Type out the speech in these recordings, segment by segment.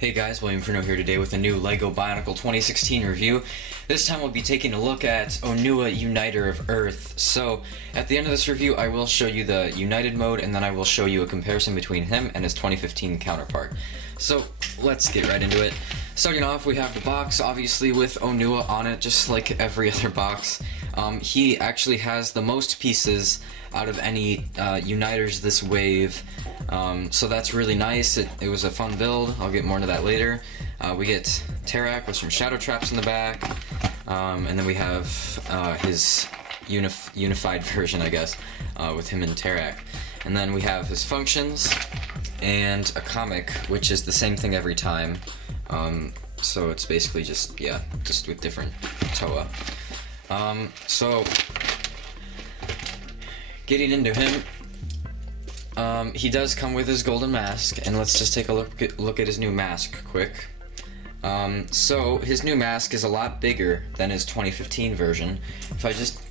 Hey guys, William Furno here today with a new LEGO Bionicle 2016 review. This time we'll be taking a look at Onua-Uniter of Earth. So, at the end of this review I will show you the United mode and then I will show you a comparison between him and his 2015 counterpart. So, let's get right into it. Starting off, we have the box, obviously with Onua on it, just like every other box. He actually has the most pieces out of any Uniters this wave. So that's really nice. It was a fun build. I'll get more into that later. We get Tarak with some shadow traps in the back, and then we have his unified version, I guess, with him and Tarak. And then we have his functions and a comic, which is the same thing every time. So it's basically just with different Toa. So getting into him. He does come with his golden mask, and let's just take a look at his new mask quick. So his new mask is a lot bigger than his 2015 version.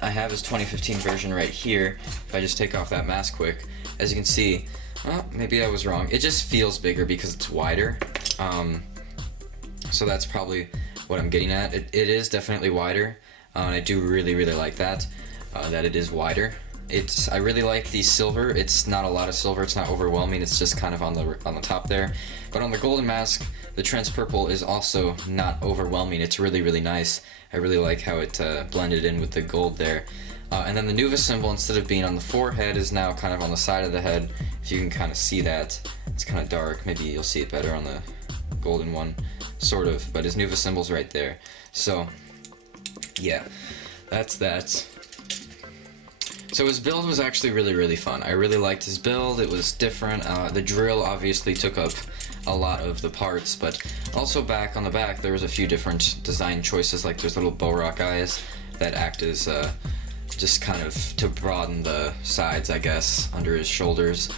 I have his 2015 version right here. If I just take off that mask quick, as you can see, maybe I was wrong. It just feels bigger because it's wider. So that's probably what I'm getting at. It is definitely wider, and I do really like that it is wider. I really like the silver. It's not a lot of silver. It's not overwhelming. It's just kind of on the top there. But on the golden mask, the trans purple is also not overwhelming. It's really nice. I really like how it blended in with the gold there. And then the Nuva symbol, instead of being on the forehead, is now kind of on the side of the head. If you can kind of see that, it's kind of dark. Maybe you'll see it better on the golden one, sort of. But his Nuva symbol's right there. So, yeah, that's that. So his build was actually really fun. I really liked his build. It was different. The drill obviously took up a lot of the parts, but also back on the back there was a few different design choices, like there's little bow rock eyes that act as just kind of to broaden the sides, I guess, under his shoulders.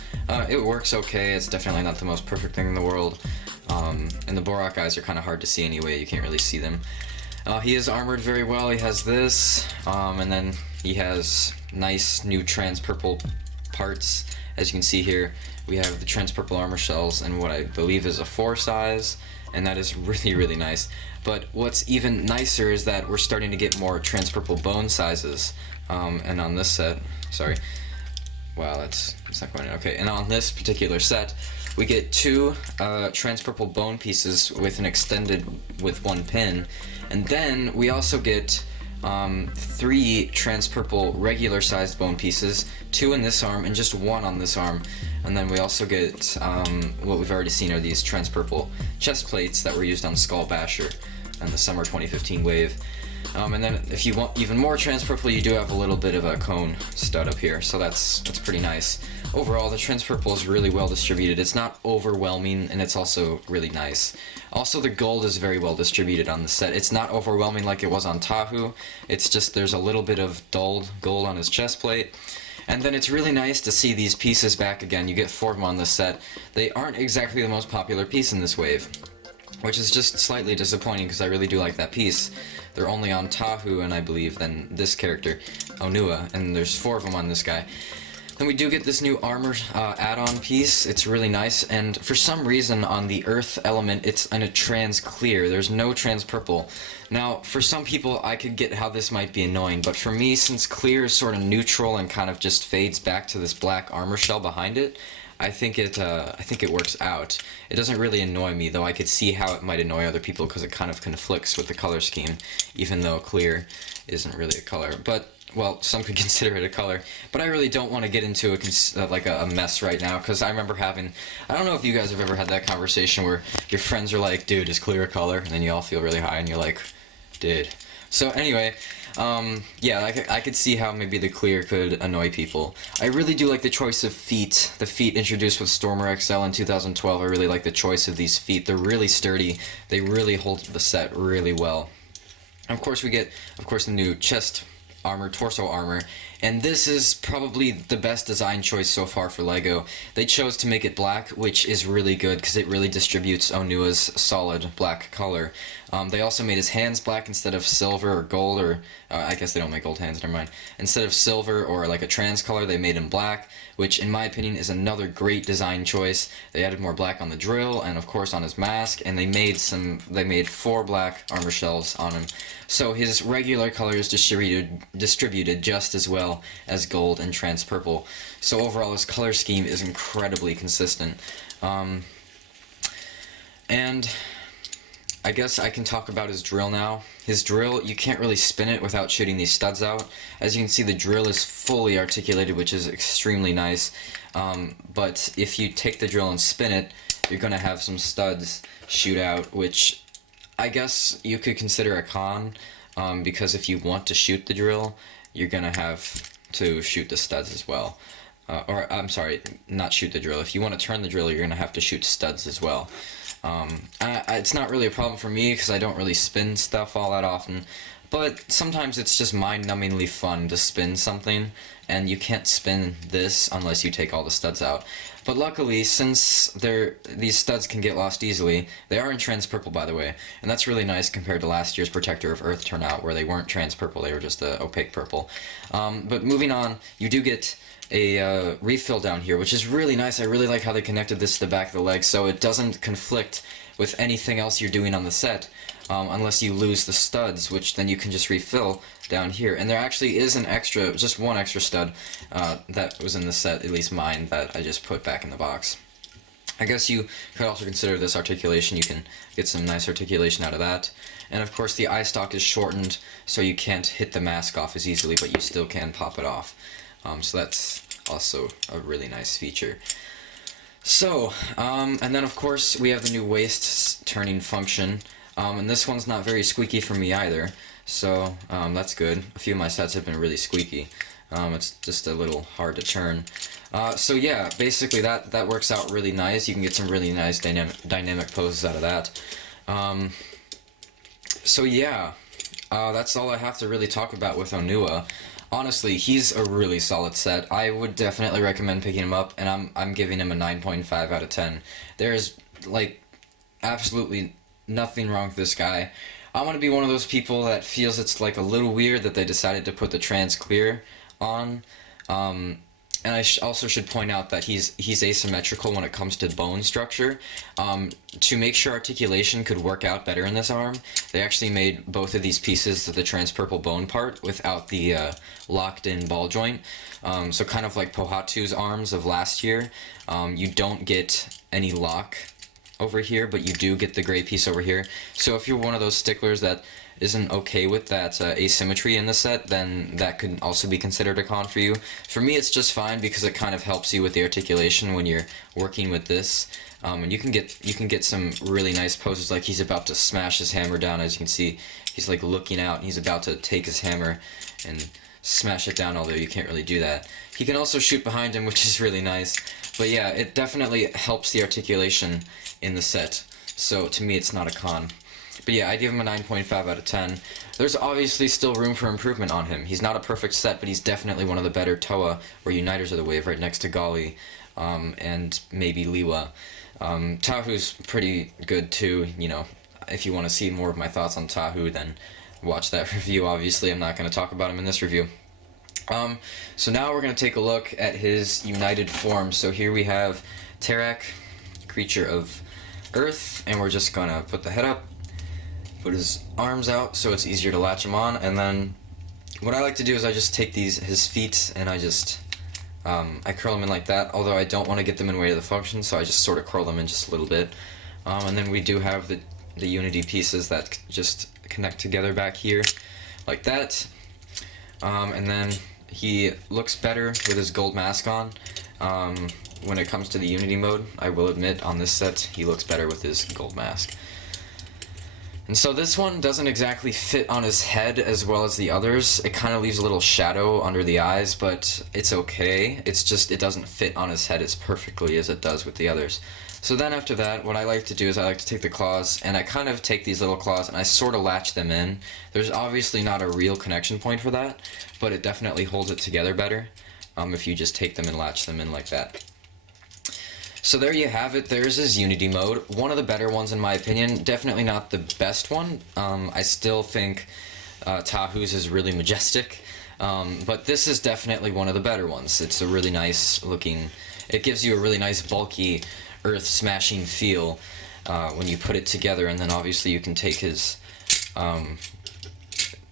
It works okay. It's definitely not the most perfect thing in the world. And the bow rock eyes are kind of hard to see anyway. You can't really see them. He is armored very well. He has this, and then he has nice new trans purple parts. As you can see here, we have the trans purple armor shells and what I believe is a 4 size, and that is really nice. But what's even nicer is that we're starting to get more trans purple bone sizes. And on this set, sorry, wow, it's not going in. Okay, and on this particular set, we get 2 trans purple bone pieces with an extended with 1 pin, and then we also get 3 trans purple regular sized bone pieces, 2 in this arm and just 1 on this arm. And then we also get what we've already seen are these trans purple chest plates that were used on Skull Basher and the summer 2015 wave. And then if you want even more trans purple, you do have a little bit of a cone stud up here, so that's pretty nice. Overall, the trans purple is really well distributed. It's not overwhelming, and it's also really nice. Also, the gold is very well distributed on the set. It's not overwhelming like it was on Tahu. It's just there's a little bit of dulled gold on his chest plate. And then it's really nice to see these pieces back again. You get 4 of them on this set. They aren't exactly the most popular piece in this wave, which is just slightly disappointing because I really do like that piece. They're only on Tahu and I believe then this character, Onua, and there's 4 of them on this guy. Then we do get this new armor add-on piece. It's really nice, and for some reason on the Earth element it's in a trans clear. There's no trans purple. Now, for some people I could get how this might be annoying, but for me, since clear is sort of neutral and kind of just fades back to this black armor shell behind it, I think it works out. It doesn't really annoy me, though I could see how it might annoy other people because it kind of conflicts with the color scheme, even though clear isn't really a color. But, well, some could consider it a color. But I really don't want to get into a mess right now, because I remember having, I don't know if you guys have ever had that conversation where your friends are like, dude, is clear a color? And then you all feel really high and you're like, dude. So anyway, yeah, I could see how maybe the clear could annoy people. I really do like the choice of feet. The feet introduced with Stormer XL in 2012, I really like the choice of these feet. They're really sturdy. They really hold the set really well. And of course we get, the new chest armor, torso armor, and this is probably the best design choice so far for LEGO. They chose to make it black, which is really good because it really distributes Onua's solid black color. They also made his hands black instead of silver or gold, or I guess they don't make gold hands, never mind. Instead of silver or like a trans color, they made him black, which in my opinion is another great design choice. They added more black on the drill and of course on his mask, and they made 4 black armor shells on him. So his regular color is distributed just as well as gold and trans purple. So overall his color scheme is incredibly consistent. And I guess I can talk about his drill now. His drill, you can't really spin it without shooting these studs out. As you can see, the drill is fully articulated, which is extremely nice. But if you take the drill and spin it, you're going to have some studs shoot out, which I guess you could consider a con, because if you want to shoot the drill, you're going to have to shoot the studs as well. Or, I'm sorry, not shoot the drill. If you want to turn the drill, you're going to have to shoot studs as well. It's not really a problem for me because I don't really spin stuff all that often, but sometimes it's just mind-numbingly fun to spin something, and you can't spin this unless you take all the studs out. But luckily, since these studs can get lost easily, they are in trans purple, by the way, and that's really nice compared to last year's Protector of Earth turnout where they weren't trans purple, they were just opaque purple. But moving on, you do get a refill down here, which is really nice. I really like how they connected this to the back of the leg so it doesn't conflict with anything else you're doing on the set, unless you lose the studs, which then you can just refill down here. And there actually is just one extra stud that was in the set, at least mine, that I just put back in the box. I guess you could also consider this articulation. You can get some nice articulation out of that. And of course the eye stalk is shortened so you can't hit the mask off as easily, but you still can pop it off. So that's also a really nice feature. So, and then of course we have the new waist turning function, and this one's not very squeaky for me either, so that's good. A few of my sets have been really squeaky. It's just a little hard to turn. So yeah, basically that works out really nice. You can get some really nice dynamic poses out of that. So yeah, that's all I have to really talk about with Onua. Honestly, he's a really solid set. I would definitely recommend picking him up, and I'm giving him a 9.5 out of 10. There's, like, absolutely nothing wrong with this guy. I want to be one of those people that feels it's, like, a little weird that they decided to put the trans clear on. And I also should point out that he's asymmetrical when it comes to bone structure. To make sure articulation could work out better in this arm, they actually made both of these pieces of the trans purple bone part without the locked-in ball joint. So kind of like Pohatu's arms of last year, you don't get any lock over here, but you do get the gray piece over here. So if you're one of those sticklers that isn't okay with that asymmetry in the set, then that could also be considered a con for you. For me, it's just fine because it kind of helps you with the articulation when you're working with this. And you can get some really nice poses, like he's about to smash his hammer down. As you can see, he's like looking out and he's about to take his hammer and smash it down, although you can't really do that. He can also shoot behind him, which is really nice. But yeah, it definitely helps the articulation in the set. So to me, it's not a con. But yeah, I give him a 9.5 out of 10. There's obviously still room for improvement on him. He's not a perfect set, but he's definitely one of the better Toa or Uniters of the Wave, right next to Gali, and maybe Liwa. Tahu's pretty good too. You know, if you want to see more of my thoughts on Tahu, then watch that review. Obviously, I'm not going to talk about him in this review. So now we're going to take a look at his united form. So here we have Terak, creature of Earth, and we're just going to put the head up, put his arms out so it's easier to latch him on, and then what I like to do is I just take his feet and I curl them in like that, although I don't want to get them in way of the function, so I just sort of curl them in just a little bit. And then we do have the unity pieces that just connect together back here, like that. And then he looks better with his gold mask on. When it comes to the unity mode, I will admit, on this set, he looks better with his gold mask. And so this one doesn't exactly fit on his head as well as the others. It kind of leaves a little shadow under the eyes, but it's okay. It's just it doesn't fit on his head as perfectly as it does with the others. So then after that, what I like to do is I like to take the claws, and I kind of take these little claws and I sort of latch them in. There's obviously not a real connection point for that, but it definitely holds it together better if you just take them and latch them in like that. So there you have it. There's his Unity mode. One of the better ones in my opinion. Definitely not the best one. I still think Tahu's is really majestic. But this is definitely one of the better ones. It's a really nice looking... It gives you a really nice bulky earth smashing feel when you put it together, and then obviously you can take his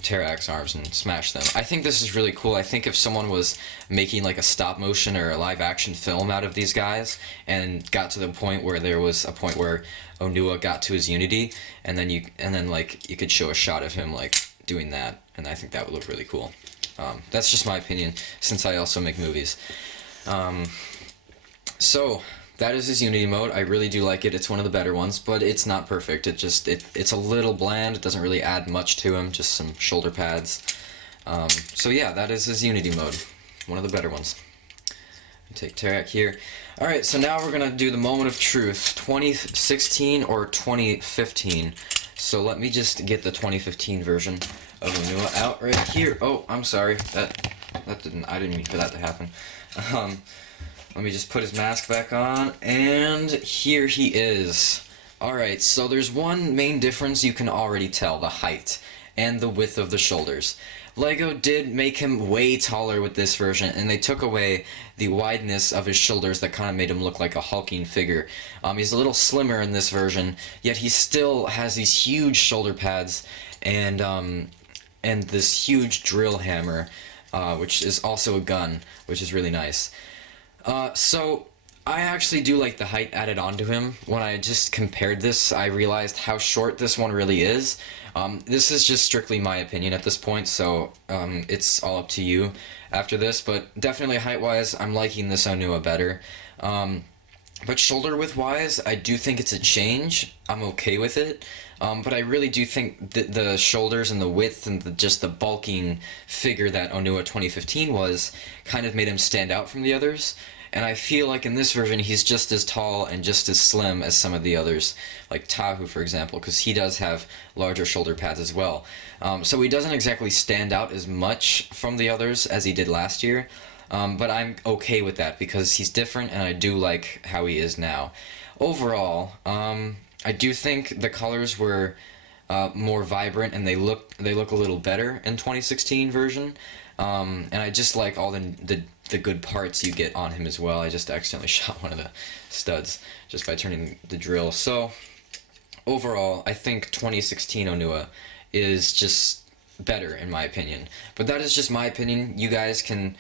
Pterax arms and smash them. I think this is really cool. I think if someone was making like a stop motion or a live action film out of these guys and got to the point where there was a point where Onua got to his Unity, and then like you could show a shot of him like doing that, and I think that would look really cool. That's just my opinion, since I also make movies. So that is his Unity mode. I really do like it. It's one of the better ones, but it's not perfect. It's a little bland. It doesn't really add much to him, just some shoulder pads. So yeah, that is his Unity mode. One of the better ones. Take Pterac here. Alright, so now we're going to do the moment of truth. 2016 or 2015. So let me just get the 2015 version of Onua out right here. Oh, I'm sorry. I didn't mean for that to happen. Let me just put his mask back on, and here he is. Alright, so there's one main difference you can already tell: the height and the width of the shoulders. LEGO did make him way taller with this version, and they took away the wideness of his shoulders that kind of made him look like a hulking figure. He's a little slimmer in this version, yet he still has these huge shoulder pads and this huge drill hammer, which is also a gun, which is really nice. So I actually do like the height added onto him. When I just compared this, I realized how short this one really is. This is just strictly my opinion at this point, so it's all up to you after this, but definitely height-wise, I'm liking this Onua better. But shoulder width-wise, I do think it's a change. I'm okay with it. But I really do think that the shoulders and the width and just the bulking figure that Onua 2015 was kind of made him stand out from the others. And I feel like in this version he's just as tall and just as slim as some of the others, like Tahu for example, because he does have larger shoulder pads as well. So he doesn't exactly stand out as much from the others as he did last year. But I'm okay with that because he's different and I do like how he is now. Overall, I do think the colors were more vibrant and they look a little better in 2016 version. And I just like all the good parts you get on him as well. I just accidentally shot one of the studs just by turning the drill. So overall, I think 2016 Onua is just better in my opinion. But that is just my opinion. You guys can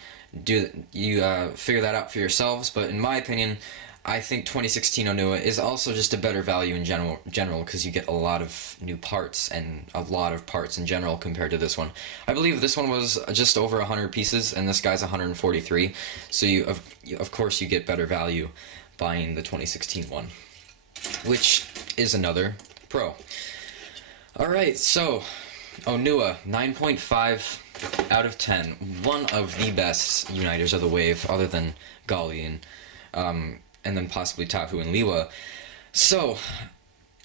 figure that out for yourselves. But in my opinion, I think 2016 Onua is also just a better value in general because you get a lot of new parts and a lot of parts in general compared to this one. I believe this one was just over 100 pieces and this guy's 143, so of course you get better value buying the 2016 one, which is another pro. Alright, so Onua, 9.5 out of 10. One of the best Uniters of the wave, other than Gali and then possibly Tahu and Liwa. So,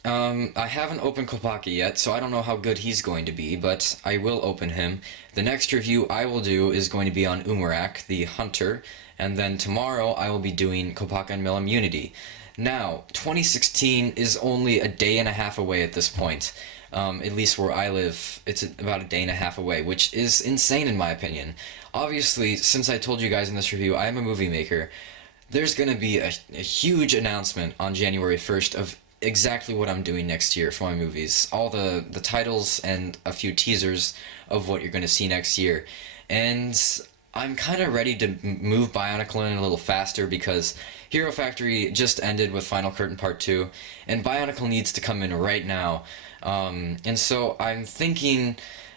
I haven't opened Kopaki yet, so I don't know how good he's going to be, but I will open him. The next review I will do is going to be on Umarak, the Hunter, and then tomorrow I will be doing Kopaka and Milim Unity. Now, 2016 is only a day and a half away at this point. At least where I live, it's about a day and a half away, which is insane in my opinion. Obviously, since I told you guys in this review, I am a movie maker. There's going to be a huge announcement on January 1st of exactly what I'm doing next year for my movies. All the titles and a few teasers of what you're going to see next year. And I'm kind of ready to move Bionicle in a little faster because Hero Factory just ended with Final Curtain Part 2, and Bionicle needs to come in right now. And so I'm thinking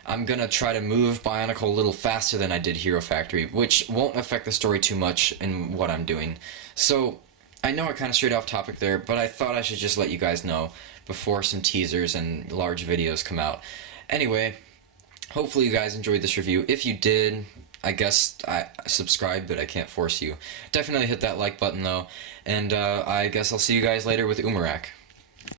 I'm going to try to move Bionicle a little faster than I did Hero Factory, which won't affect the story too much in what I'm doing. So, I know I kind of strayed off topic there, but I thought I should just let you guys know before some teasers and large videos come out. Anyway, hopefully you guys enjoyed this review. If you did, I guess I subscribe, but I can't force you. Definitely hit that like button though, and I guess I'll see you guys later with Umarak.